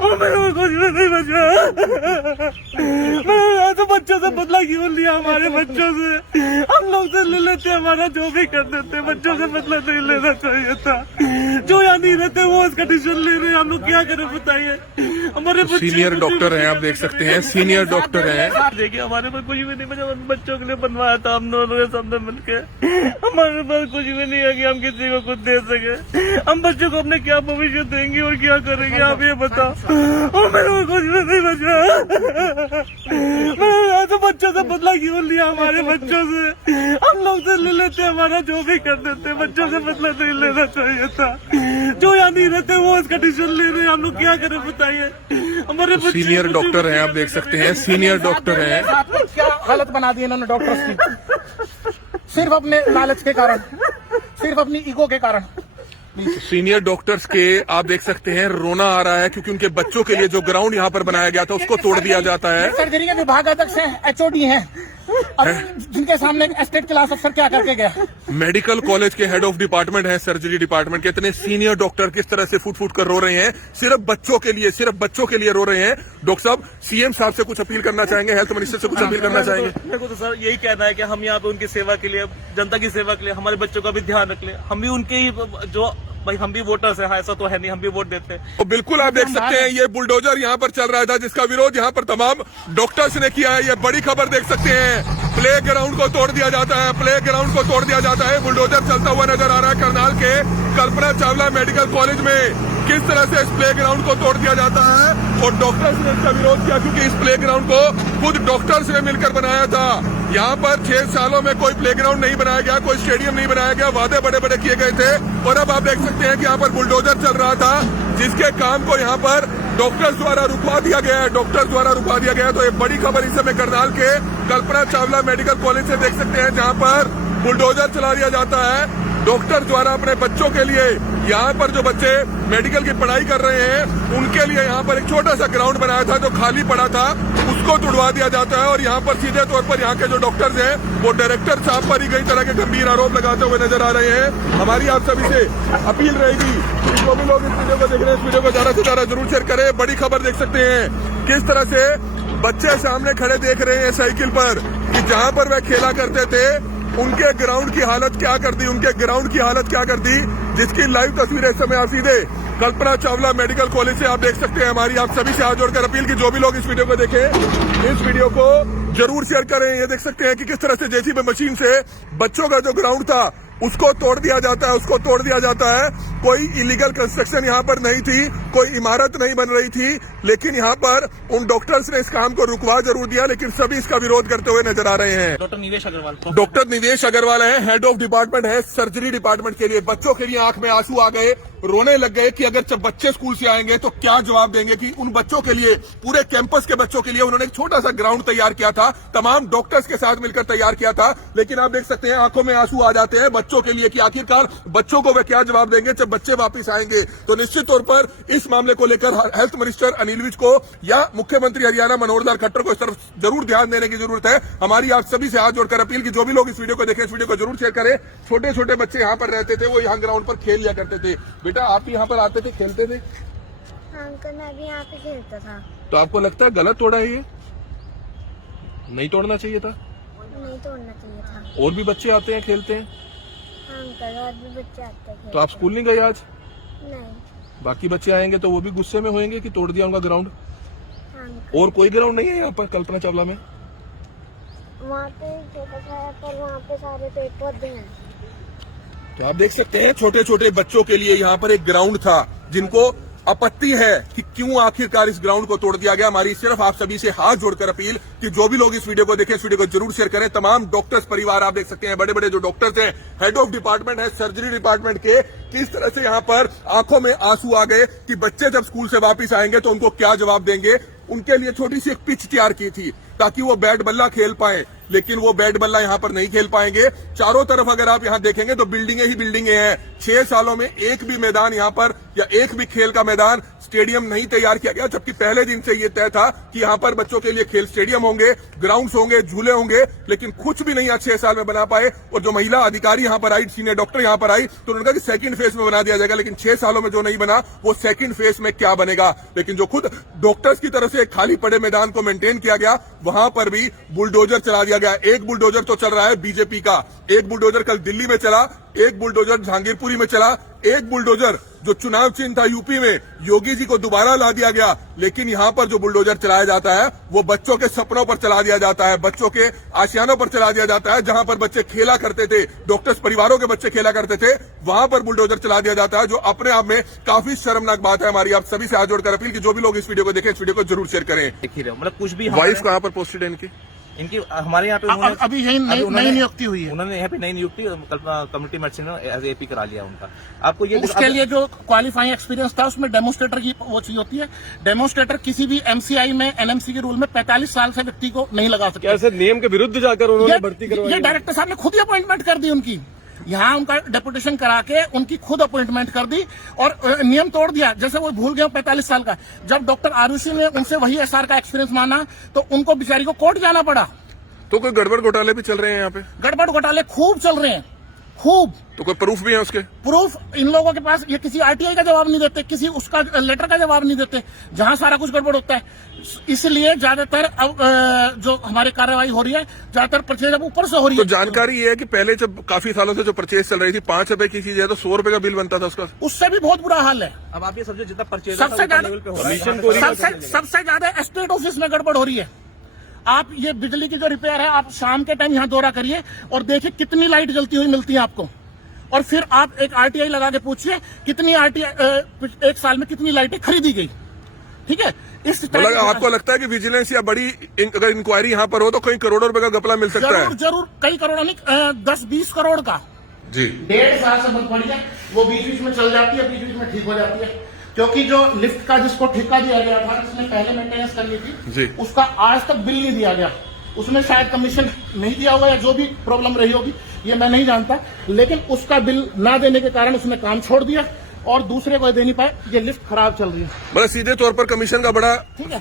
और मेरे को कुछ भी नहीं बचा। मैंने तो बच्चों से बदला क्यों लिया? हमारे बच्चों से हम लोग से ले लेते, हमारा जो भी कर देते, बच्चों से बदला नहीं लेना चाहिए था। जो यहाँ नहीं रहते वो इसका डिसीजन ले रहे हैं, हम लोग क्या करें बताइए? हमारे सीनियर डॉक्टर हैं, आप देख सकते हैं, सीनियर डॉक्टर हैं। देखिए हमारे पास कुछ भी नहीं बचा, बच्चों के लिए बनवाया था हम दोनों के सामने मिलके। हमारे पास कुछ भी नहीं है कि हम किसी को कुछ दे सके। हम बच्चों को अपने क्या भविष्य देंगे और क्या करेंगे, आप ये बताओ। और मेरे को कुछ भी नहीं बचा। मैंने तो बच्चों से बदला क्यों लिया? हमारे बच्चों से हम लोग से ले लेते, हमारा जो भी कर देते, बच्चों से बदला नहीं लेना चाहिए था। जो यहाँ नहीं रहते वो इसका डिसीजन ले रहे हैं, हम लोग क्या करें बताइए? हमारे सीनियर डॉक्टर हैं, आप देख सकते हैं, सीनियर डॉक्टर हैं। क्या हालत बना दी इन्होंने डॉक्टर्स की, सिर्फ अपने लालच के कारण, सिर्फ अपनी ईगो के कारण। सीनियर डॉक्टर्स के आप देख सकते हैं रोना आ रहा है, क्योंकि उनके बच्चों के लिए जो ग्राउंड यहाँ पर बनाया गया था उसको तोड़ दिया जाता है। सर्जरी के विभाग अध्यक्ष हैं, एचओडी हैं, और जिनके सामने स्टेट क्लास अफसर क्या करके गया। मेडिकल कॉलेज के हेड ऑफ डिपार्टमेंट है, सर्जरी डिपार्टमेंट के। इतने सीनियर डॉक्टर किस तरह से फूट फूट कर रो रहे हैं, सिर्फ बच्चों के लिए, सिर्फ बच्चों के लिए रो रहे हैं। डॉक्टर साहब, सीएम साहब से कुछ अपील करना चाहेंगे, हेल्थ मिनिस्टर से कुछ अपील करना चाहेंगे? मेरे को तो सर यही कहना है कि हम यहाँ पे उनकी सेवा के लिए, जनता की सेवा के लिए, हमारे बच्चों का भी ध्यान रख ले। हम भी उनके ही जो भाई, हम भी वोटर्स हैं, ऐसा तो है नहीं, हम भी वोट देते हैं। तो बिल्कुल आप देख सकते हैं, ये बुलडोजर यहाँ पर चल रहा था, जिसका विरोध यहाँ पर तमाम डॉक्टर्स ने किया है। ये बड़ी खबर देख सकते हैं, प्ले ग्राउंड को तोड़ दिया जाता है, प्ले ग्राउंड को तोड़ दिया जाता है। बुलडोजर चलता हुआ नजर आ रहा है करनाल के कल्पना चावला मेडिकल कॉलेज में। किस तरह से इस प्ले ग्राउंड को तोड़ दिया जाता है, और डॉक्टर्स ने इसका विरोध किया, क्योंकि इस प्ले ग्राउंड को खुद डॉक्टर्स ने मिलकर बनाया था। यहाँ पर 6 सालों में कोई प्लेग्राउंड नहीं बनाया गया, कोई स्टेडियम नहीं बनाया गया, वादे बड़े बड़े किए गए थे। और अब आप देख सकते हैं कि यहाँ पर बुलडोजर चल रहा था, जिसके काम को यहाँ पर डॉक्टर्स द्वारा रुकवा दिया गया है, डॉक्टर्स द्वारा रुकवा दिया गया है। तो ये बड़ी खबर इस समय करनाल के कल्पना चावला मेडिकल कॉलेज से देख सकते हैं, जहाँ पर बुलडोजर चला दिया जाता है डॉक्टर द्वारा अपने बच्चों के लिए। यहाँ पर जो बच्चे मेडिकल की पढ़ाई कर रहे हैं, उनके लिए यहाँ पर एक छोटा सा ग्राउंड बनाया था जो खाली पड़ा था, उसको तुड़वा दिया जाता है। और यहाँ पर सीधे तौर पर यहाँ के जो डॉक्टर्स हैं, वो डायरेक्टर साहब पर ही कई तरह के गंभीर आरोप लगाते हुए नजर आ रहे हैं। हमारी आप सभी से अपील रहेगी कि जो भी लोग इस वीडियो को देख रहे हैं, इस वीडियो को ज्यादा से ज्यादा जरूर शेयर करें। बड़ी खबर देख सकते हैं, किस तरह से बच्चे सामने खड़े देख रहे हैं साइकिल पर, कि जहाँ पर वह खेला करते थे, उनके ग्राउंड की हालत क्या कर दी, उनके ग्राउंड की हालत क्या कर दी, जिसकी लाइव तस्वीरें इस समय आप सीधे कल्पना चावला मेडिकल कॉलेज से आप देख सकते हैं। हमारी आप सभी से हाथ जोड़कर अपील की जो भी लोग इस वीडियो को देखें, इस वीडियो को जरूर शेयर करें। ये देख सकते हैं कि किस तरह से जेसीबी मशीन से बच्चों का जो ग्राउंड था उसको तोड़ दिया जाता है, उसको तोड़ दिया जाता है। कोई इलीगल कंस्ट्रक्शन यहाँ पर नहीं थी, कोई इमारत नहीं बन रही थी, लेकिन यहाँ पर उन डॉक्टर्स ने इस काम को रुकवा जरूर दिया, लेकिन सभी इसका विरोध करते हुए नजर आ रहे हैं। डॉक्टर निवेश अग्रवाल, डॉक्टर निवेश अग्रवाल है, हेड ऑफ डिपार्टमेंट है सर्जरी डिपार्टमेंट के लिए। बच्चों के लिए आंख में आंसू आ गए, रोने लग गए कि अगर जब बच्चे स्कूल से आएंगे तो क्या जवाब देंगे, कि उन बच्चों के लिए, पूरे कैंपस के बच्चों के लिए उन्होंने एक छोटा सा ग्राउंड तैयार किया था, तमाम डॉक्टर्स के साथ मिलकर तैयार किया था। लेकिन आप देख सकते हैं आंखों में आंसू आ जाते हैं बच्चों के लिए, कि आखिरकार बच्चों को वे क्या जवाब देंगे जब बच्चे वापस आएंगे। तो निश्चित तौर पर इस मामले को लेकर हेल्थ मिनिस्टर अनिल विज को या मुख्यमंत्री हरियाणा मनोहर लाल खट्टर को इस तरफ जरूर ध्यान देने की जरूरत है। हमारी आप सभी से हाथ जोड़कर अपील की जो भी लोग इस वीडियो को देखें, इस वीडियो को जरूर शेयर करें। छोटे छोटे बच्चे यहाँ पर रहते थे, वो यहाँ ग्राउंड पर खेल लिया करते थे। बेटा, आप यहाँ पर आते थे, खेलते थे? हाँ अंकल, मैं भी यहाँ पे खेलता था। तो आपको लगता है गलत तोड़ा है ये? नहीं तोड़ना चाहिए था? नहीं तोड़ना चाहिए था। और भी बच्चे आते हैं, खेलते हैं? हाँ अंकल, आज भी बच्चे आते हैं। तो आप स्कूल नहीं गए आज? नहीं। बाकी बच्चे आएंगे तो वो भी गुस्से में होंगे कि तोड़ दिया उनका ग्राउंड। हाँ अंकल। और कोई ग्राउंड नहीं है यहाँ पर कल्पना चावला में? वहाँ पे छोटा सा है, पर वहाँ पे सारे पेड़ पौधे हैं। तो आप देख सकते हैं छोटे छोटे बच्चों के लिए यहाँ पर एक ग्राउंड था, जिनको आपत्ति है कि क्यों आखिरकार इस ग्राउंड को तोड़ दिया गया। हमारी सिर्फ आप सभी से हाथ जोड़कर अपील कि जो भी लोग इस वीडियो को देखें, इस वीडियो को जरूर शेयर करें। तमाम डॉक्टर्स परिवार आप देख सकते हैं, बड़े बड़े जो डॉक्टर्स हैं, हेड ऑफ डिपार्टमेंट है सर्जरी डिपार्टमेंट के, किस तरह से यहाँ पर आंखों में आंसू आ गए कि बच्चे जब स्कूल से वापिस आएंगे तो उनको क्या जवाब देंगे। उनके लिए छोटी सी एक पिच तैयार की थी ताकि वो बैट बल्ला खेल पाए, लेकिन वो बैट बल्ला यहाँ पर नहीं खेल पाएंगे। चारों तरफ अगर आप यहाँ देखेंगे तो बिल्डिंगें ही बिल्डिंगें हैं। 6 सालों में एक भी मैदान यहाँ पर या एक भी खेल का मैदान स्टेडियम नहीं तैयार किया गया, जबकि पहले दिन से ये तय था कि यहाँ पर बच्चों के लिए खेल स्टेडियम होंगे, ग्राउंड्स होंगे, झूले होंगे, लेकिन कुछ भी नहीं आज 6 साल में बना पाए। और जो महिला अधिकारी यहाँ पर आई, सीनियर डॉक्टर यहाँ पर आई, तो उन्होंने कहा कि सेकंड फेज में बना दिया जाएगा, लेकिन 6 सालों में जो नहीं बना वो सेकंड फेज में क्या बनेगा। लेकिन जो खुद डॉक्टर्स की तरफ से खाली पड़े मैदान को मेंटेन किया गया, वहां पर भी बुलडोजर चला दिया गया। एक बुलडोजर तो चल रहा है बीजेपी का, एक बुलडोजर कल दिल्ली में चला, एक बुलडोजर जहांगीरपुरी में चला, एक बुलडोजर जो चुनाव चिन्ह था यूपी में योगी जी को दोबारा ला दिया गया। लेकिन यहाँ पर जो बुलडोजर चलाया जाता है वो बच्चों के सपनों पर चला दिया जाता है, बच्चों के आशियानों पर चला दिया जाता है। जहां पर बच्चे खेला करते थे, डॉक्टर्स परिवारों के बच्चे खेला करते थे, वहां पर बुलडोजर चला दिया जाता है, जो अपने आप में काफी शर्मनाक बात है। हमारी आप सभी से हाथ जोड़कर अपील कि जो भी लोग इस वीडियो को देखें, इस वीडियो को जरूर शेयर करें। देख ही रहे हो, मतलब कुछ भी वाइफ कहाँ पर पोस्टेड है इनकी हमारे यहाँ पे अभी यही नई नियुक्ति हुई है। उन्होंने यहाँ पे नई नियुक्ति कम्युनिटी मेडिसिन एज एपी करा लिया उनका। आपको ये उसके लिए जो क्वालिफाइंग एक्सपीरियंस था उसमें डेमोस्ट्रेटर की वो चीज होती है। डेमोस्ट्रेटर किसी भी एमसीआई में, एनएमसी के रूल में 45 साल से व्यक्ति को नहीं लगा सकते। ऐसे नियम के विरुद्ध जाकर उन्होंने भर्ती करवाई। ये डायरेक्टर साहब ने खुद ही अपॉइंटमेंट कर दी उनकी, यहाँ उनका डेपुटेशन करा के उनकी खुद अपॉइंटमेंट कर दी और नियम तोड़ दिया। जैसे वो भूल गए 45 साल का, जब डॉक्टर आरुषि ने उनसे वही एसआर का एक्सपीरियंस माना तो उनको बेचारी को कोर्ट जाना पड़ा। तो कोई गड़बड़ घोटाले भी चल रहे हैं यहाँ पे? गड़बड़ घोटाले खूब चल रहे हैं, खूब। तो कोई प्रूफ भी है उसके? प्रूफ इन लोगों के पास, ये किसी आरटीआई का जवाब नहीं देते, किसी उसका लेटर का जवाब नहीं देते, जहां सारा कुछ गड़बड़ होता है। इसलिए ज्यादातर अब जो हमारी कार्रवाई हो रही है, ज्यादातर परचेज अब ऊपर से हो रही है। तो जानकारी ये है कि पहले जब काफी सालों से जो परचेज चल रही थी, 5 रुपए की चीज है तो 100 रुपए का बिल बनता था उसका, उससे भी बहुत बुरा हाल है। अब आप ये समझो जितना परचेज सबसे ज्यादा एस्टेट ऑफिस में गड़बड़ हो रही है। आप ये बिजली की जो रिपेयर है, आप शाम के टाइम यहाँ दौरा करिए और देखिए कितनी लाइट जलती हुई मिलती है आपको, और फिर आप एक आरटीआई लगा के पूछिए कितनी आरटीआई एक साल में कितनी लाइटें खरीदी गई। ठीक है, इस मतलब आपको लगता है कि विजिलेंस या बड़ी अगर इंक्वायरी यहाँ पर हो तो कई करोड़ों रुपए का घपला मिल सकता है? जरूर कई करोड़ नहीं, 10-20 करोड़ का जी। 1.5 साल से बंद पड़ी है, वो बीच बीच में चल जाती है, बीच बीच में ठीक हो जाती है। क्योंकि जो लिफ्ट का जिसको ठेका दिया गया था, जिसने पहले मेंटेनेंस करनी जी। थी, उसका आज तक बिल नहीं दिया गया। उसने शायद कमीशन नहीं दिया होगा या जो भी प्रॉब्लम रही होगी ये मैं नहीं जानता, लेकिन उसका बिल ना देने के कारण उसने काम छोड़ दिया और दूसरे को दे नहीं पाए। ये लिफ्ट खराब चल रही है, मतलब सीधे तौर पर कमीशन का बड़ा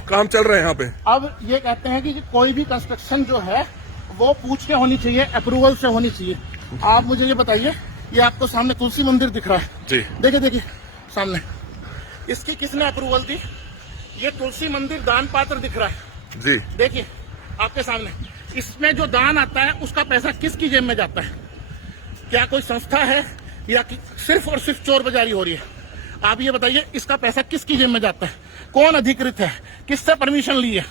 काम चल रहा है यहाँ पे। अब ये कहते हैं कि कोई भी कंस्ट्रक्शन जो है वो पूछ के होनी चाहिए, अप्रूवल से होनी चाहिए। आप मुझे ये बताइए, ये आपको सामने तुलसी मंदिर दिख रहा है जी, देखिए सामने, इसकी किसने अप्रूवल दी? ये तुलसी मंदिर दान पात्र दिख रहा है जी, देखिए आपके सामने। इसमें जो दान आता है उसका पैसा किसकी जेब में जाता है? क्या कोई संस्था है या सिर्फ और सिर्फ चोर बाजारी हो रही है? आप ये बताइए, इसका पैसा किसकी जेब में जाता है? कौन अधिकृत है? किससे परमिशन ली है?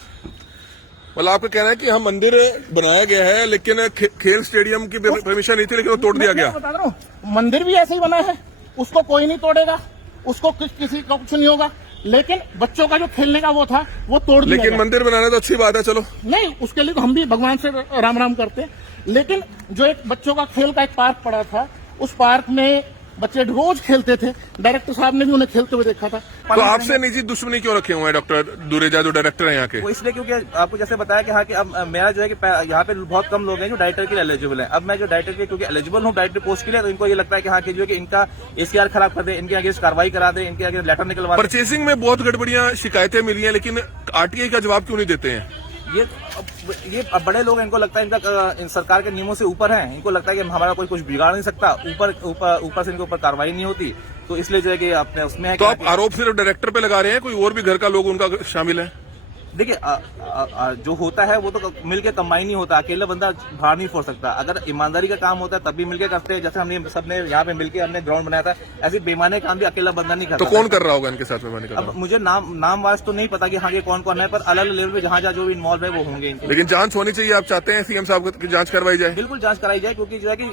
मतलब आपका कहना है कि हम मंदिर बनाया गया है लेकिन खेल स्टेडियम की परमिशन नहीं थी, लेकिन वो तोड़ दिया गया। बता रहा हूँ, मंदिर भी ऐसे ही बना है, उसको कोई नहीं तोड़ेगा, उसको किसी का कुछ नहीं होगा, लेकिन बच्चों का जो खेलने का वो था वो तोड़ दिया। लेकिन मंदिर बनाना तो अच्छी बात है, चलो नहीं, उसके लिए तो हम भी भगवान से राम राम करते हैं, लेकिन जो एक बच्चों का खेल का एक पार्क पड़ा था, उस पार्क में बच्चे रोज खेलते थे, डायरेक्टर साहब ने भी उन्हें खेलते हुए देखा था। तो आपसे निजी दुश्मनी क्यों रखे हुए हैं डॉक्टर दुरेजा जो डायरेक्टर है यहाँ के? वो इसलिए क्योंकि आपको जैसे बताया कि हाँ कि अब मेरा जो है कि यहाँ पे बहुत कम लोग हैं जो डायरेक्टर के लिए एलिजिबल है। अब मैं जो डायरेक्टर के क्योंकि एलिजिबल हूँ डायरेक्टर पोस्ट के लिए, तो इनको ये लगता है कि हाँ कि जो है कि इनका एसीआर खराब कर दे, इनके अगेंस्ट कार्रवाई करा दे, इनके अगेंस्ट लेटर निकलवा दे। परचेसिंग में बहुत गड़बड़ियां शिकायतें मिली हैं, लेकिन आरटीआई का जवाब क्यों नहीं देते हैं? ये अब बड़े लोग हैं, इनको लगता है इनका इन सरकार के नियमों से ऊपर है, इनको लगता है कि हमारा कोई कुछ बिगाड़ नहीं सकता, ऊपर से इनके ऊपर कार्रवाई नहीं होती, तो इसलिए जो है कि अपने उसमें है। तो आप आरोप सिर्फ डायरेक्टर पे लगा रहे हैं, कोई और भी घर का लोग उनका शामिल है? देखिए जो होता है वो तो मिलके कंबाइन नहीं होता, अकेला बंदा भार नहीं फोड़ सकता। अगर ईमानदारी का काम होता है तब भी मिलके करते हैं, जैसे हमने सबने यहाँ पे मिलके हमने ग्राउंड बनाया था, ऐसे बेईमानी काम भी अकेला बंदा नहीं करता। तो कौन कर रहा होगा इनके साथ बेईमानी? अब मुझे नाम वाइज तो नहीं पता कि हाँ ये कौन कौन है, पर अलग अलग लेवल पे जहाँ जो भी इन्वॉल्व है वो होंगे इनके। लेकिन जांच होनी चाहिए, आप चाहते हैं सीएम साहब की जांच करवाई जाए? बिल्कुल जांच कराई जाए, क्योंकि जो है कि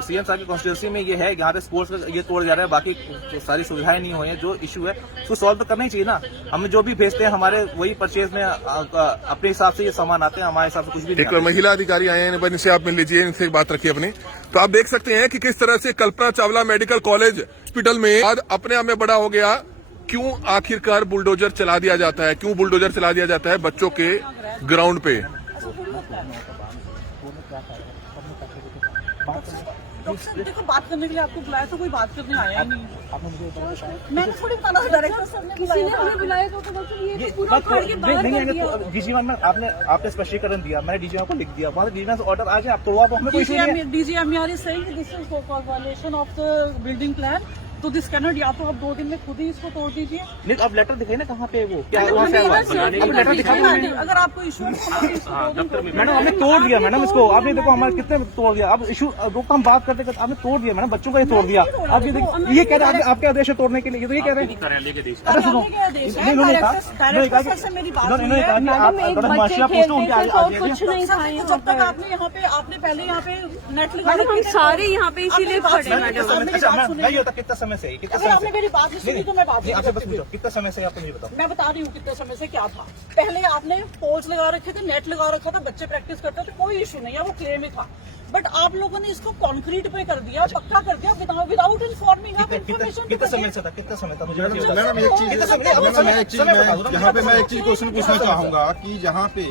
सीएम साहब की कॉन्स्टिट्यूंसी में ये है, यहाँ पे स्पोर्ट्स का ये तोड़ जा रहा है, बाकी सारी सुविधाएं नहीं हुई है। जो इशू है उसको सॉल्व तो करना ही चाहिए ना। हम जो भी भेजते हैं हमारे वही परचेज में अपने हिसाब से ये सामान आते हैं, हमारे हिसाब से कुछ भी नहीं। एक महिला अधिकारी आए हैं, इनसे आप मिल लीजिए, इनसे बात रखिए अपनी। तो आप देख सकते हैं कि किस तरह से Kalpana Chawla medical college hospital में आज अपने आप में बड़ा हो गया। क्यों आखिरकार बुलडोजर चला दिया जाता है? क्यों बुलडोजर चला दिया जाता है बच्चों के ग्राउंड पे? डॉक्टर देखो बात करने के लिए आपको बुलाया तो कोई बात करने आया ही नहीं। मैंने थोड़ी बताना डायरेक्टर साहब ने किसी ने हमें बुलाया तो डॉक्टर ये पूरा उखाड़ के बाहर कर दिया। डीजीएम में आपने स्पष्टीकरण दिया, मैंने डीजीएम को लिख दिया, वहाँ से डीजीएम से ऑर्डर आ जाए आप तोड़वा तो हमें कोई इशू नहीं है। DGM is saying this is for violation of the building plan, तो दिस कैनॉट, या तो आप 2 दिन में खुद ही इसको तोड़ दीजिए। नहीं अब लेटर दिखाई ना कहाँ पे वो क्या वहाँ से अब लेटर दिखाई। अगर आपको इशू है मैडम हमने तोड़ दिया मैडम इसको, आपने देखो हमारे कितने तोड़ दिया। अब इशू हम बात करते करते आपने तोड़ दिया मैडम, बच्चों का ही तोड़ दिया। आप ये देखो ये कह रहे हैं आपके आदेश है तोड़ने के लिए, ये तो ये कह रहे हैं कार्यालय के आदेश। अरे सुनो इन्होंने कहा कि आप माशिया पूछो उनके आगे कुछ नहीं था। जब तक आपने पहले यहाँ पे नेट लगा हम सारे यहाँ पे इसीलिए खड़े हैं मैडम। नहीं होता कितना समय से अगर आपने मेरी बात नहीं सुनी तो मैं बात आपसे बस पूछो कितना समय से आप मुझे बताओ। मैं बता रही हूँ कितने समय से क्या था। पहले आपने पोल्स लगा रखे थे, नेट लगा रखा था, बच्चे प्रैक्टिस करते थे, कोई इशू नहीं है, वो क्लेम ही था। बट आप लोगों ने इसको कंक्रीट पे कर दिया, पक्का कर दिया विदाउट इन्फॉर्मिंग आप इन्फॉर्मेशन। कितना समय से था, कितना समय था मुझे मैडम यहाँ पे मैं एक चीज क्वेश्चन पूछना चाहूंगा कि यहाँ पे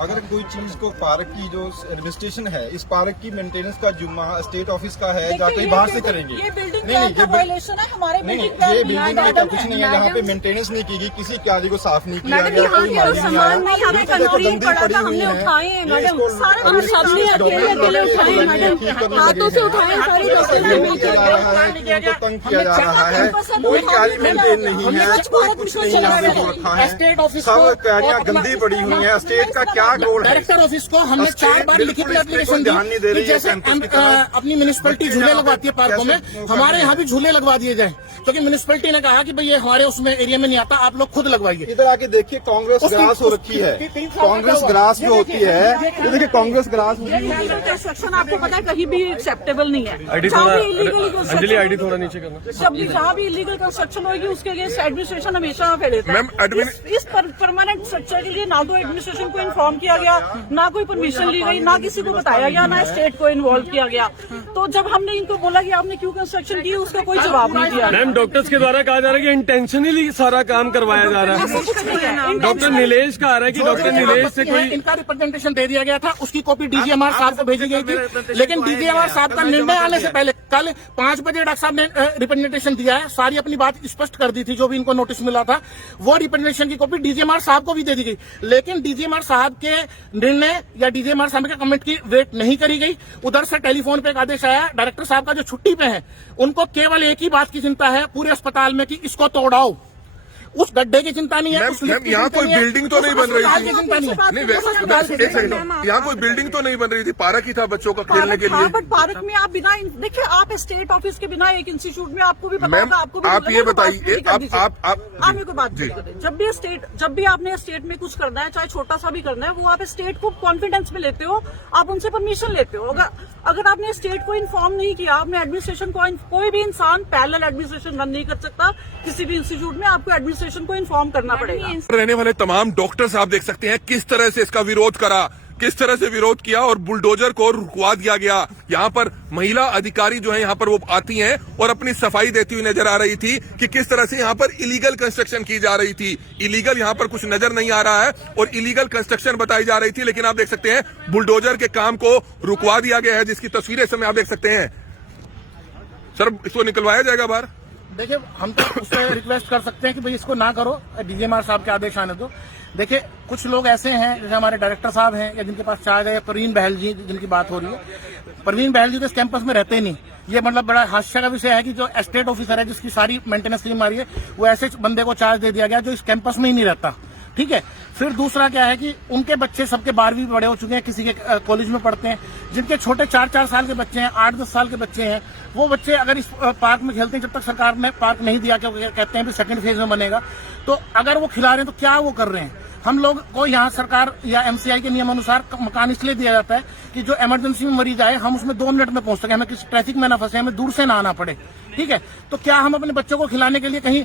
अगर कोई चीज को पार्क की जो एडमिनिस्ट्रेशन है, इस पार्क की मेंटेनेंस का जुम्मा स्टेट ऑफिस का है, जाके बाहर से करेंगे। ये बिल्डिंग प्लान का वायलेशन है हमारे नहीं, ये बिल्डिंग का कुछ नहीं है। यहाँ पे मेंटेनेंस नहीं की गई, किसी क्यारी को साफ नहीं किया गया, कोई माली नहीं आया, हमें कंक्रीट पड़ा था, हमने उठाए हैं मैडम, हम सबने अकेले उठाए मैडम, हाथों से उठाए सारे तंग किया जा रहा है। कोई क्यारी मेंटेन नहीं है, कोई कुछ नहीं यहाँ पे हो रखा है, सब क्यारियाँ गंदी पड़ी हुई है। स्टेट का क्या गोल है? डायरेक्टर ऑफिस को हमने 4 बार लिखित एप्लीकेशन दी कि जैसे अपनी म्यूनिसिपैलिटी झूले लगवाती है पार्कों में, हमारे यहाँ भी झूले लगवा दिए जाए, क्योंकि म्यूनिसिपैलिटी ने कहा कि भाई ये हमारे उसमें एरिया में नहीं आता, आप लोग खुद लगवाइए। इधर आके देखिए कांग्रेस ग्रास हो रखी है, कांग्रेस ग्रास जो होती है, ये देखिए कांग्रेस ग्रास। कंस्ट्रक्शन आपको पता है कहीं भी एक्सेप्टेबल नहीं है। अंजलि आईडी थोड़ा नीचे करना। जब भी जहाँ भी इलीगल कंस्ट्रक्शन होगी उसके अगेंस्ट एडमिनिस्ट्रेशन हमेशा खड़े थे। इस परमानेंट स्ट्रक्चर के लिए ना तो एडमिनिस्ट्रेशन को इन्फॉर्म किया गया, ना कोई परमिशन ली गई, ना किसी को बताया गया, ना स्टेट को इन्वॉल्व किया गया। तो जब हमने इनको बोला कि आपने क्यों कंस्ट्रक्शन की, उसका कोई जवाब नहीं दिया। मैम डॉक्टर्स के द्वारा कहा जा रहा है कि इंटेंशनली सारा काम करवाया जा रहा है। कुछ नहीं है। डॉक्टर नीलेश कह रहा है कि डॉक्टर नीलेश से कोई इनका रिप्रेजेंटेशन दे दिया गया था, उसकी कॉपी डीजीएमआर साहब को भेजी गई थी, लेकिन डीजीएमआर साहब का निर्णय आने से पहले कल 5 बजे डॉक्टर साहब ने रिप्रेजेंटेशन दिया है, सारी अपनी बात स्पष्ट कर दी थी, जो भी इनको नोटिस मिला था वो रिप्रेजेंटेशन की कॉपी डीजीएमआर साहब को भी दे दी गई। लेकिन डीजीएमआर साहब के निर्णय या डीजीएमआर साहब के कमेंट की वेट नहीं करी गई। उधर से टेलीफोन पे एक आदेश आया, डायरेक्टर साहब का जो छुट्टी पे है उनको केवल एक ही बात की चिंता है पूरे अस्पताल में कि इसको तोड़ाओ, उस गड्ढे की चिंता नहीं है। मैम यहाँ कोई बिल्डिंग तो नहीं बन रही थी, की चिंता नहीं है। एक सेकंड, यहाँ कोई बिल्डिंग तो नहीं बन रही थी, पार्क ही था बच्चों का खेलने के लिए। बट पार्क में आप बिना देखिए, आप स्टेट ऑफिस के बिना एक इंस्टीट्यूट में आपको भी पता मैम होगा, आपको भी आप ये बताइए, आप मेरे को बात करें, जब भी आपने स्टेट में कुछ करना है, चाहे छोटा सा भी करना है, वो आप स्टेट को कॉन्फिडेंस में लेते हो, आप उनसे परमिशन लेते हो। अगर आपने स्टेट को इन्फॉर्म नहीं किया, आपने एडमिनिस्ट्रेशन को, कोई भी इंसान पैरेलल एडमिनिस्ट्रेशन रन नहीं कर सकता किसी भी इंस्टीट्यूट में, आपको एडमिनिस्ट्रेशन को इन्फॉर्म करना पड़ेगा। रहने वाले तमाम डॉक्टर्स आप देख सकते हैं किस तरह से इसका विरोध करा, किस तरह से विरोध किया और बुलडोजर को रुकवा दिया गया। यहाँ पर महिला अधिकारी जो है यहाँ पर वो आती हैं और अपनी सफाई देती हुई नजर आ रही थी कि किस तरह से यहाँ पर इलीगल कंस्ट्रक्शन की जा रही थी। इलीगल यहाँ पर कुछ नजर नहीं आ रहा है और इलीगल कंस्ट्रक्शन बताई जा रही थी, लेकिन आप देख सकते हैं बुलडोजर के काम को रुकवा दिया गया है, जिसकी तस्वीरें इस समय आप देख सकते हैं। सर इसको निकलवाया जाएगा बाहर। देखिए हम तो उससे रिक्वेस्ट कर सकते हैं कि भाई इसको ना करो, डीजीएमआर साहब के आदेश आने दो। देखिए कुछ लोग ऐसे हैं जैसे हमारे डायरेक्टर साहब हैं या जिनके पास चार्ज है, परवीन बहल जी जिनकी बात हो रही है। परवीन बहल जी तो इस कैंपस में रहते ही नहीं, ये मतलब बड़ा हास्य का विषय है कि जो एस्टेट ऑफिसर है जिसकी सारी मेंटेनेंस की मारी है, वो ऐसे बंदे को चार्ज दे दिया गया जो इस कैंपस में ही नहीं रहता। ठीक है, फिर दूसरा क्या है कि उनके बच्चे सबके 12वीं बड़े हो चुके हैं, किसी के कॉलेज में पढ़ते हैं, जिनके छोटे 4-4 साल के बच्चे हैं, 8-10 साल के बच्चे हैं, वो बच्चे अगर इस पार्क में खेलते हैं, जब तक सरकार ने पार्क नहीं दिया, क्योंकि कहते हैं कि सेकंड फेज में बनेगा, तो अगर वो खिला रहे हैं तो क्या वो कर रहे हैं। हम लोग को यहाँ सरकार या एमसीआई के नियमानुसार मकान इसलिए दिया जाता है कि जो इमरजेंसी में मरीज आए हम उसमें 2 मिनट में पहुंच सके, हमें किसी ट्रैफिक में ना फंसे, हमें दूर से ना आना पड़े। ठीक है, तो क्या हम अपने बच्चों को खिलाने के लिए कहीं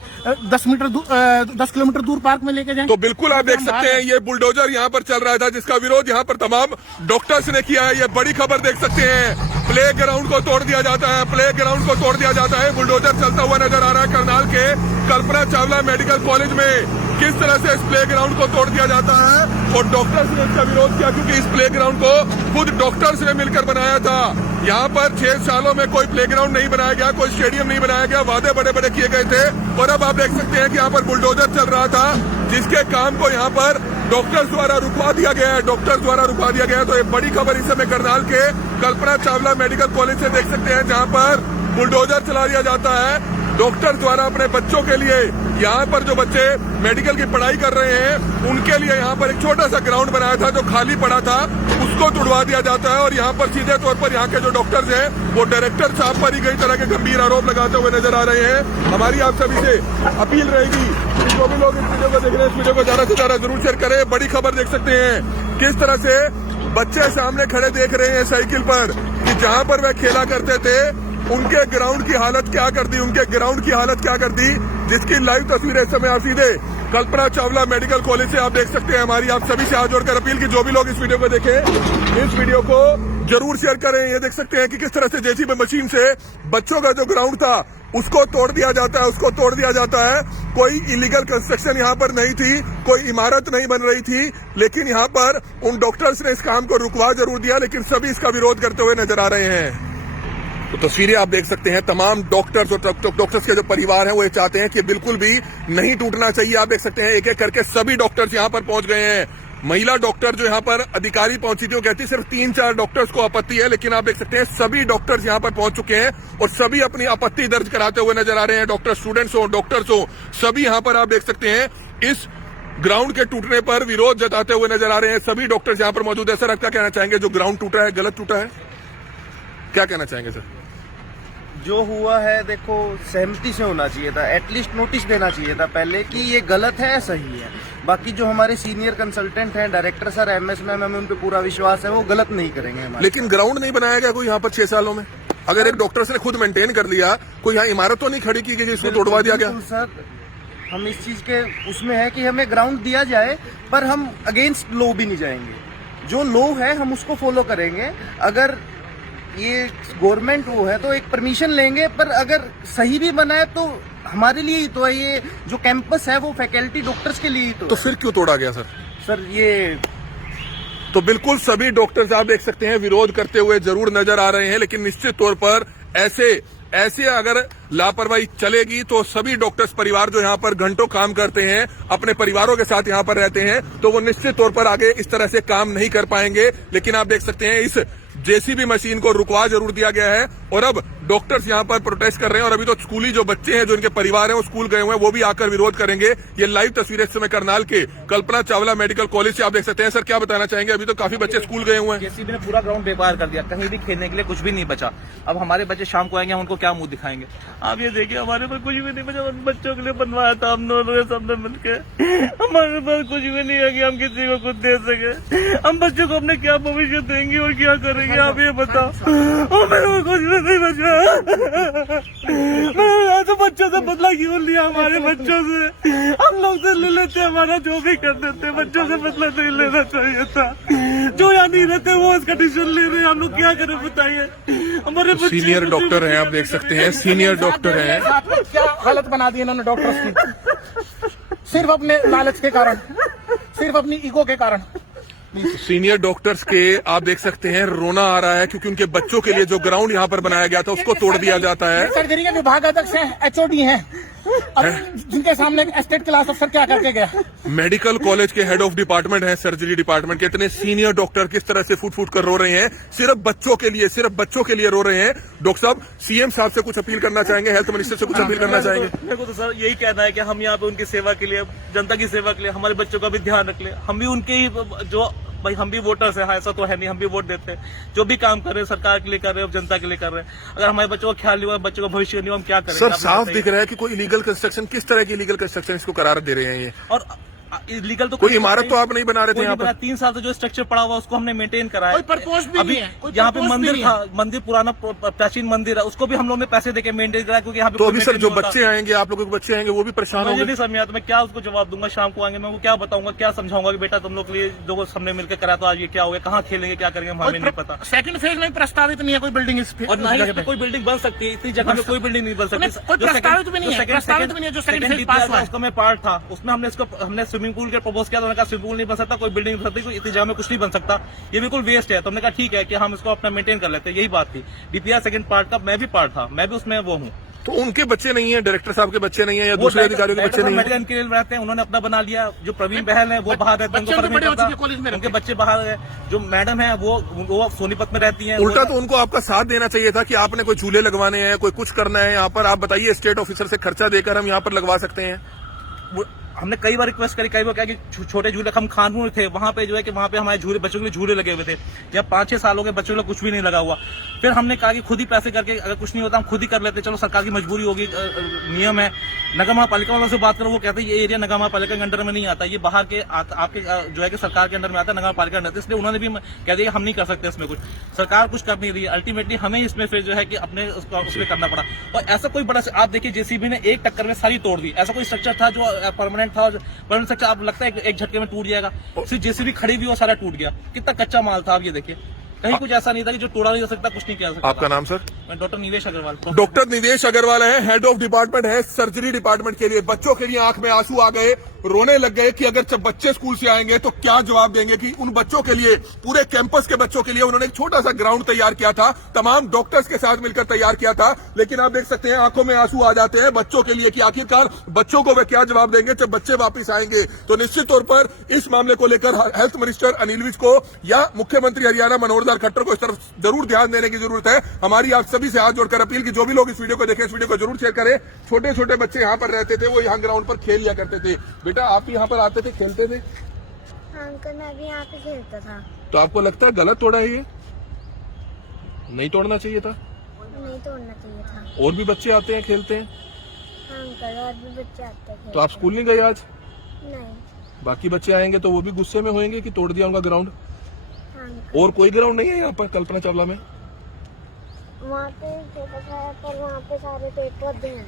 10 किलोमीटर दूर पार्क में लेके जाएं? तो बिल्कुल आप देख सकते हैं ये बुलडोजर यहाँ पर चल रहा था, जिसका विरोध यहाँ पर तमाम डॉक्टर्स ने किया है। ये बड़ी खबर देख सकते हैं, प्ले ग्राउंड को तोड़ दिया जाता है, प्ले ग्राउंड को तोड़ दिया जाता है। बुलडोजर चलता हुआ नजर आ रहा है करनाल के कल्पना चावला मेडिकल कॉलेज में। किस तरह से इस प्ले ग्राउंड को तोड़ दिया जाता है और डॉक्टर्स ने इसका विरोध किया क्योंकि इस प्ले ग्राउंड को खुद डॉक्टर्स ने मिलकर बनाया था। यहाँ पर 6 सालों में कोई प्ले ग्राउंड नहीं बनाया गया, कोई स्टेडियम नहीं बनाया गया, वादे बड़े बड़े किए गए थे और अब आप देख सकते हैं कि यहाँ पर बुलडोजर चल रहा था जिसके काम को यहाँ पर डॉक्टर्स द्वारा रुकवा दिया गया है, डॉक्टर्स द्वारा रुकवा दिया गया है। तो एक बड़ी खबर इस समय करनाल के कल्पना चावला मेडिकल कॉलेज से देख सकते हैं जहाँ पर बुलडोजर चला दिया जाता है डॉक्टर द्वारा अपने बच्चों के लिए। यहाँ पर जो बच्चे मेडिकल की पढ़ाई कर रहे हैं उनके लिए यहाँ पर एक छोटा सा ग्राउंड बनाया था जो खाली पड़ा था, उसको तुड़वा दिया जाता है और यहाँ पर सीधे तौर पर यहाँ के जो डॉक्टर्स हैं वो डायरेक्टर साहब पर ही कई तरह के गंभीर आरोप लगाते हुए नजर आ रहे हैं। हमारी आप सभी से अपील रहेगी कि जो भी लोग इस वीडियो को देख रहे हैं इस वीडियो को ज्यादा से ज्यादा जरूर शेयर करें। बड़ी खबर देख सकते हैं किस तरह से बच्चे सामने खड़े देख रहे हैं साइकिल पर कि जहाँ पर वह खेला करते थे उनके ग्राउंड की हालत क्या कर दी, उनके ग्राउंड की हालत क्या कर दी, जिसकी लाइव तस्वीरें इस समय आप सीधे कल्पना चावला मेडिकल कॉलेज से आप देख सकते हैं। हमारी आप सभी से हाथ जोड़कर अपील की जो भी लोग इस वीडियो को देखें इस वीडियो को जरूर शेयर करें। ये देख सकते हैं कि किस तरह से जेसीबी मशीन से बच्चों का जो ग्राउंड था उसको तोड़ दिया जाता है, उसको तोड़ दिया जाता है। कोई इलीगल कंस्ट्रक्शन यहाँ पर नहीं थी, कोई इमारत नहीं बन रही थी, लेकिन यहाँ पर उन डॉक्टर्स ने इस काम को रुकवा जरूर दिया, लेकिन सभी इसका विरोध करते हुए नजर आ रहे हैं। तो तस्वीरें आप देख सकते हैं तमाम डॉक्टर्स और डॉक्टर्स के जो परिवार हैं वो ये चाहते हैं कि बिल्कुल भी नहीं टूटना चाहिए। आप देख सकते हैं एक एक करके सभी डॉक्टर्स यहाँ पर पहुंच गए हैं। महिला डॉक्टर जो यहाँ पर अधिकारी पहुंची थी वो कहती सिर्फ 3-4 डॉक्टर्स को आपत्ति है, लेकिन आप देख सकते हैं सभी डॉक्टर्स यहाँ पर पहुंच चुके हैं और सभी अपनी आपत्ति दर्ज कराते हुए नजर आ रहे हैं। डॉक्टर स्टूडेंट्स हो, डॉक्टर्स हो, सभी यहाँ पर आप देख सकते हैं इस ग्राउंड के टूटने पर विरोध जताते हुए नजर आ रहे हैं। सभी डॉक्टर्स यहाँ पर मौजूद है। सर आप क्या कहना चाहेंगे, जो ग्राउंड टूटा है गलत टूटा है, क्या कहना चाहेंगे सर? जो हुआ है देखो सहमति से होना चाहिए था, एटलीस्ट नोटिस देना चाहिए था पहले कि ये गलत है सही है। बाकी जो हमारे सीनियर कंसल्टेंट हैं, डायरेक्टर सर, एमएस मैम, हमें उन पे पूरा विश्वास है, वो गलत नहीं करेंगे हमारे। लेकिन ग्राउंड नहीं बनाया गया कोई यहाँ पर 6 सालों में। अगर एक डॉक्टर ने खुद मेंटेन कर लिया, कोई यहाँ इमारत तो नहीं खड़ी की गई जिसको तोड़वा दिया गया? सर हम इस चीज के उसमें है कि हमें ग्राउंड दिया जाए, पर हम अगेंस्ट लॉ भी नहीं जाएंगे। जो लॉ है हम उसको फॉलो करेंगे। अगर ये गवर्नमेंट वो है तो एक परमिशन लेंगे, पर अगर सही भी बना है तो हमारे लिए ही तो है। ये जो कैंपस है वो फैकल्टी डॉक्टर्स के लिए ही तो फिर क्यों तोड़ा गया सर ये तो बिल्कुल सभी डॉक्टर्स आप देख सकते हैं विरोध करते हुए जरूर नजर आ रहे हैं, लेकिन निश्चित तौर पर ऐसे अगर लापरवाही चलेगी तो सभी डॉक्टर्स परिवार जो यहाँ पर घंटों काम करते हैं, अपने परिवारों के साथ यहाँ पर रहते हैं, तो वो निश्चित तौर पर आगे इस तरह से काम नहीं कर पाएंगे। लेकिन आप देख सकते हैं इस जेसीबी मशीन को रुकवा जरूर दिया गया है और अब डॉक्टर्स यहाँ पर प्रोटेस्ट कर रहे हैं और अभी तो स्कूली जो बच्चे हैं, जो इनके परिवार हैं, वो स्कूल गए हुए हैं, वो भी आकर विरोध करेंगे। ये लाइव तस्वीरें इस समय करनाल के कल्पना चावला मेडिकल कॉलेज से आप देख सकते हैं। सर क्या बताना चाहेंगे, अभी तो काफी बच्चे स्कूल गए हुए हैं। जेसीबी ने पूरा ग्राउंड बेकार कर दिया, कहीं भी खेलने के लिए कुछ भी नहीं बचा। अब हमारे बच्चे शाम को आएंगे, हम उनको क्या मुंह दिखाएंगे? आप ये देखिए हमारे पास कुछ भी नहीं बचा, बच्चों के लिए बनवाया था हम दोनों सबने मिलकर। हमारे पास कुछ भी नहीं है कि हम किसी को कुछ दे सके। हम बच्चों को अपने क्या भविष्य देंगे और क्या करेंगे, आप ये बताओ। मेरे को कुछ भी नहीं बचा। मैंने तो बच्चों से बदला क्यों लिया? हमारे बच्चों से हम लोग से ले लेते, हमारा जो भी कर देते, बच्चों से बदला नहीं लेना चाहिए था। जो यहाँ नहीं रहते वो इसका डिसीजन ले रहे हैं, हम लोग क्या करें बताइए? हमारे सीनियर डॉक्टर हैं, आप देख सकते हैं सीनियर डॉक्टर हैं। क्या हालत बना दी इन्होंने डॉक्टर्स की, सिर्फ अपने लालच के कारण, सिर्फ अपनी ईगो के कारण। सीनियर डॉक्टर्स के आप देख सकते हैं रोना आ रहा है क्योंकि उनके बच्चों के लिए जो ग्राउंड यहाँ पर बनाया गया था उसको तोड़ दिया जाता है। सर्जरी के विभाग अध्यक्ष हैं, एचओडी हैं, जिनके सामने एस्टेट क्लास अफसर क्या करके गया। मेडिकल कॉलेज के हेड ऑफ डिपार्टमेंट है, सर्जरी डिपार्टमेंट के इतने सीनियर डॉक्टर किस तरह से फूट फूट कर रो रहे हैं, सिर्फ बच्चों के लिए, सिर्फ बच्चों के लिए रो रहे हैं। डॉक्टर साहब, सीएम साहब से कुछ अपील करना चाहेंगे, हेल्थ मिनिस्टर से कुछ अपील करना चाहेंगे? मेरे को तो सर यही कहना है कि हम यहाँ पे उनकी सेवा के लिए, जनता की सेवा के लिए, हमारे बच्चों का भी ध्यान रख ले। हम भी उनके ही जो भाई हम भी वोटर्स हैं, ऐसा तो है नहीं, हम भी वोट देते हैं। जो भी काम कर रहे हैं सरकार के लिए कर रहे हैं, जनता के लिए कर रहे हैं। अगर हमारे बच्चों का ख्याल नहीं हुआ, बच्चों का भविष्य नहीं हुआ, हम क्या करें? सर साफ दिख रहा है कि कोई इलीगल कंस्ट्रक्शन, किस तरह की इलीगल कंस्ट्रक्शन इसको करार दे रहे हैं ये? और लीगल तो कोई इमारत तो आप नहीं बना रहे थे यहाँ पर? 3 साल से जो स्ट्रक्चर पड़ा हुआ उसको हमने मेंटेन करा है। कोई पर्पोज भी अभी नहीं है, कोई यहाँ पे purpose भी मंदिर नहीं था, है। मंदिर पुराना प्राचीन मंदिर है, उसको भी हम लोग ने पैसे देके मेंटेन करा क्योंकि यहाँ पे तो कोई अभी सर maintain जो नहीं होता। बच्चे आएंगे, आप लोगों के बच्चे आएंगे, वो भी परेशान मुझे होंगे। नहीं समझ आता, मैं क्या उसको जवाब दूंगा? शाम को आएंगे, मैं वो क्या बताऊंगा, क्या समझाऊंगा कि बेटा तुम लोग के लिए जो हमने मिलकर करा तो आज ये क्या हो गया, कहाँ खेलेंगे, क्या करेंगे, हमें नहीं पता। सेकंड फेज में प्रस्तावित नहीं है कोई बिल्डिंग इस और ना ही इसमें कोई बिल्डिंग बन सकती है, इतनी जगह में कोई बिल्डिंग नहीं बन सकती। कोई प्रस्तावित भी नहीं है, प्रस्तावित भी नहीं है जो सेकंड फेज पास हुआ है। उसका में पार्ट था, उसमें हमने स्विमिंग पूल के प्रपोज किया, तो उन्होंने कहा स्विमिंग पूल नहीं बन सकता, कोई बिल्डिंग नहीं बन सकती, इतनी जगह में कुछ नहीं बन सकता, ये बिल्कुल वेस्ट है। तो हमने कहा ठीक है कि हम इसको अपना मेंटेन कर लेते हैं, यही बात थी। डीपीआर सेकंड पार्ट का मैं भी पार्ट था, मैं भी उसमें वो हूँ। तो उनके बच्चे नहीं है, डायरेक्टर साहब के बच्चे नहीं है या दूसरे अधिकारियों के बच्चे नहीं है? मेडिकल इंजीनियर रहते हैं, उन्होंने अपना बना लिया। जो प्रवीण बहल है वो बाहर रहते हैं, बच्चे उनके बड़े हो चुके हैं, कॉलेज में उनके बच्चे बाहर है। जो मैडम है वो सोनीपत में रहती है। उल्टा तो उनको आपका साथ देना चाहिए था कि आपने कोई झूले लगवाने हैं, कोई कुछ करना है यहाँ पर, आप बताइए, स्टेट ऑफिसर से खर्चा देकर हम यहाँ पर लगवा सकते हैं। हमने कई बार रिक्वेस्ट करी, कई बार क्या कि छोटे झूले, हम खानपुर थे, वहां पे जो है कि वहां पे हमारे झूले, बच्चों के लिए झूले लगे हुए थे। या 5-6 सालों के बच्चों के लिए कुछ भी नहीं लगा हुआ। फिर हमने कहा कि खुद ही पैसे करके अगर कुछ नहीं होता हम खुद ही कर लेते, चलो सरकार की मजबूरी होगी, नियम है। नगर महापालिका वालों से बात करो, वो कहते हैं ये एरिया नगर महापालिका के अंडर में नहीं आता, ये बाहर के आपके जो है कि सरकार के अंडर में आता है, नगर पालिका अंडर। इसलिए उन्होंने भी कह दिया हम नहीं कर सकते इसमें कुछ, सरकार कुछ कर नहीं रही है। अल्टीमेटली हमें इसमें फिर जो है कि अपने उसमें करना पड़ा। और ऐसा कोई बड़ा, आप देखिए जेसीबी ने एक टक्कर में सारी तोड़ दी। ऐसा कोई स्ट्रक्चर था जो परमानेंट था, परमानेंट स्ट्रक्चर आप लगता है एक झटके में टूट जाएगा, सिर्फ जेसीबी खड़ी हुई और सारा टूट गया। कितना कच्चा माल था, आप ये देखिए, कहीं कुछ ऐसा नहीं था कि जो तोड़ा नहीं जा सकता, कुछ नहीं किया जा सकता। आपका नाम सर? मैं डॉक्टर निवेश अग्रवाल। डॉक्टर निवेश अग्रवाल है, हेड ऑफ डिपार्टमेंट है सर्जरी डिपार्टमेंट के लिए। बच्चों के लिए आंख में आंसू आ गए, रोने लग गए कि अगर जब बच्चे स्कूल से आएंगे तो क्या जवाब देंगे। कि उन बच्चों के लिए, पूरे कैंपस के बच्चों के लिए उन्होंने एक छोटा सा ग्राउंड तैयार किया था, तमाम डॉक्टर्स के साथ मिलकर तैयार किया था। लेकिन आप देख सकते हैं आंखों में आंसू आ जाते हैं बच्चों के लिए कि आखिरकार बच्चों को वे क्या जवाब देंगे जब बच्चे वापस आएंगे। तो निश्चित तौर पर इस मामले को लेकर हेल्थ मिनिस्टर अनिल विज को या मुख्यमंत्री हरियाणा मनोहर लाल खट्टर को इस तरफ जरूर ध्यान देने की जरूरत है। हमारी आप सभी से हाथ जोड़कर अपील कि जो भी लोग इस वीडियो को देखें, इस वीडियो को जरूर शेयर करें। छोटे छोटे बच्चे यहाँ पर रहते थे, वो यहाँ ग्राउंड पर खेल लिया करते थे। बेटा आप यहाँ पर आते थे, खेलते थे? हाँ अंकल, मैं भी यहाँ पे खेलता था। तो आपको लगता है गलत तोड़ा है ये? नहीं तोड़ना चाहिए था? नहीं तोड़ना चाहिए था। और भी बच्चे आते हैं, खेलते हैं? हाँ अंकल, और भी बच्चे आते हैं। तो आप स्कूल नहीं गए आज? नहीं। बाकी बच्चे आएंगे तो वो भी गुस्से में होंगे कि तोड़ दिया उनका ग्राउंड। हाँ अंकल। और कोई ग्राउंड नहीं है यहाँ पर कल्पना चावला में? वहाँ पे छोटा सा है, पर वहाँ पे सारे पेड़ पौधे हैं।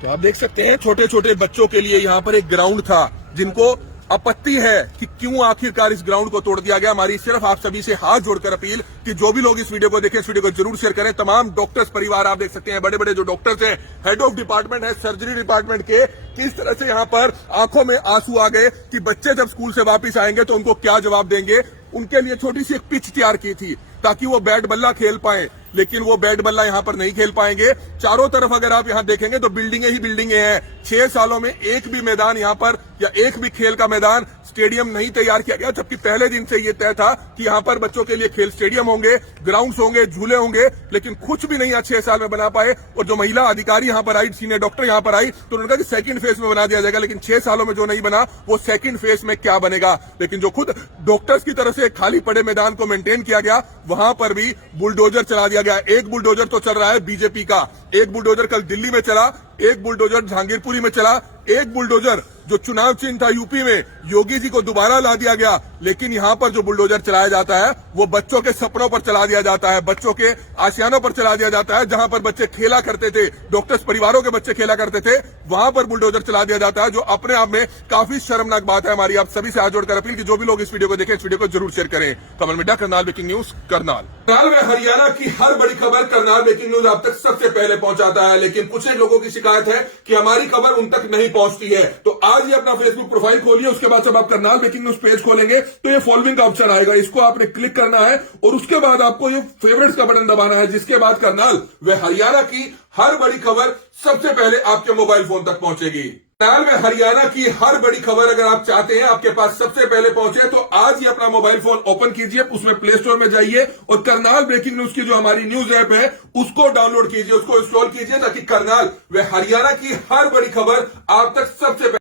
तो आप देख सकते हैं छोटे छोटे बच्चों के लिए यहाँ पर एक ग्राउंड था, जिनको आपत्ति है कि क्यों आखिरकार इस ग्राउंड को तोड़ दिया गया। हमारी सिर्फ आप सभी से हाथ जोड़कर अपील कि जो भी लोग इस वीडियो को देखें, इस वीडियो को जरूर शेयर करें। तमाम डॉक्टर्स परिवार आप देख सकते हैं, बड़े बड़े जो डॉक्टर्स हैं, हेड ऑफ डिपार्टमेंट है सर्जरी डिपार्टमेंट के, किस तरह से यहाँ पर आंखों में आंसू आ गए कि बच्चे जब स्कूल से वापिस आएंगे तो उनको क्या जवाब देंगे। उनके लिए छोटी सी एक पिच तैयार की थी ताकि वो बैट बल्ला खेल पाए, लेकिन वो बैट बल्ला यहाँ पर नहीं खेल पाएंगे। चारों तरफ अगर आप यहाँ देखेंगे तो बिल्डिंगें ही बिल्डिंगें हैं। 6 सालों में एक भी मैदान यहाँ पर या एक भी खेल का मैदान, स्टेडियम नहीं तैयार किया गया, जबकि पहले दिन से ये तय था कि यहाँ पर बच्चों के लिए खेल स्टेडियम होंगे, ग्राउंड्स होंगे, झूले होंगे, लेकिन कुछ भी नहीं 6 साल में बना पाए। और जो महिला अधिकारी यहाँ पर आई, सीनियर डॉक्टर यहाँ पर आई, तो उन्होंने कहा कि सेकंड फेज में बना दिया जाएगा, लेकिन 6 सालों में जो नहीं बना वो सेकंड फेज में क्या बनेगा। लेकिन जो खुद डॉक्टर्स की तरफ से खाली पड़े मैदान को मेंटेन किया गया, वहां पर भी बुलडोजर चला दिया गया। एक बुलडोजर तो चल रहा है बीजेपी का, एक बुलडोजर कल दिल्ली में चला, एक बुलडोजर जहांगीरपुरी में चला, एक बुलडोजर जो चुनाव चिन्ह था यूपी में, योगी जी को दोबारा ला दिया गया। लेकिन यहाँ पर जो बुलडोजर चलाया जाता है वो बच्चों के सपनों पर चला दिया जाता है, बच्चों के आशियानों पर चला दिया जाता है। जहां पर बच्चे खेला करते थे, डॉक्टर्स परिवारों के बच्चे खेला करते थे, वहां पर बुलडोजर चला दिया जाता है, जो अपने आप में काफी शर्मनाक बात है। हमारी आप सभी से हाथ जोड़कर अपील कि जो भी लोग इस वीडियो को देखें, इस वीडियो को जरूर शेयर करें। कमल मिड्डा, करनाल ब्रेकिंग न्यूज, करनाल। करनाल में हरियाणा की हर बड़ी खबर करनाल ब्रेकिंग न्यूज आप तक सबसे पहले पहुंचाता है, लेकिन कुछ एक लोगों की शिकायत है कि हमारी खबर उन तक नहीं पहुंचती है। तो आज ही अपना फेसबुक प्रोफाइल खोलिए, उसके बाद जब आप करनाल ब्रेकिंग न्यूज पेज खोलेंगे तो ये फॉलोइंग का ऑप्शन आएगा, इसको आपने क्लिक करना है और उसके बाद आपको ये फेवरेट्स का बटन दबाना है, जिसके बाद करनाल व हरियाणा की हर बड़ी खबर सबसे पहले आपके मोबाइल फोन तक पहुंचेगी। करनाल में हरियाणा की हर बड़ी खबर अगर आप चाहते हैं आपके पास सबसे पहले पहुंचे, तो आज ही अपना मोबाइल फोन ओपन कीजिए, उसमें प्ले स्टोर में जाइए और करनाल ब्रेकिंग न्यूज की जो हमारी न्यूज ऐप है उसको डाउनलोड कीजिए, उसको इंस्टॉल कीजिए, ताकि करनाल व हरियाणा की हर बड़ी खबर आप तक सबसे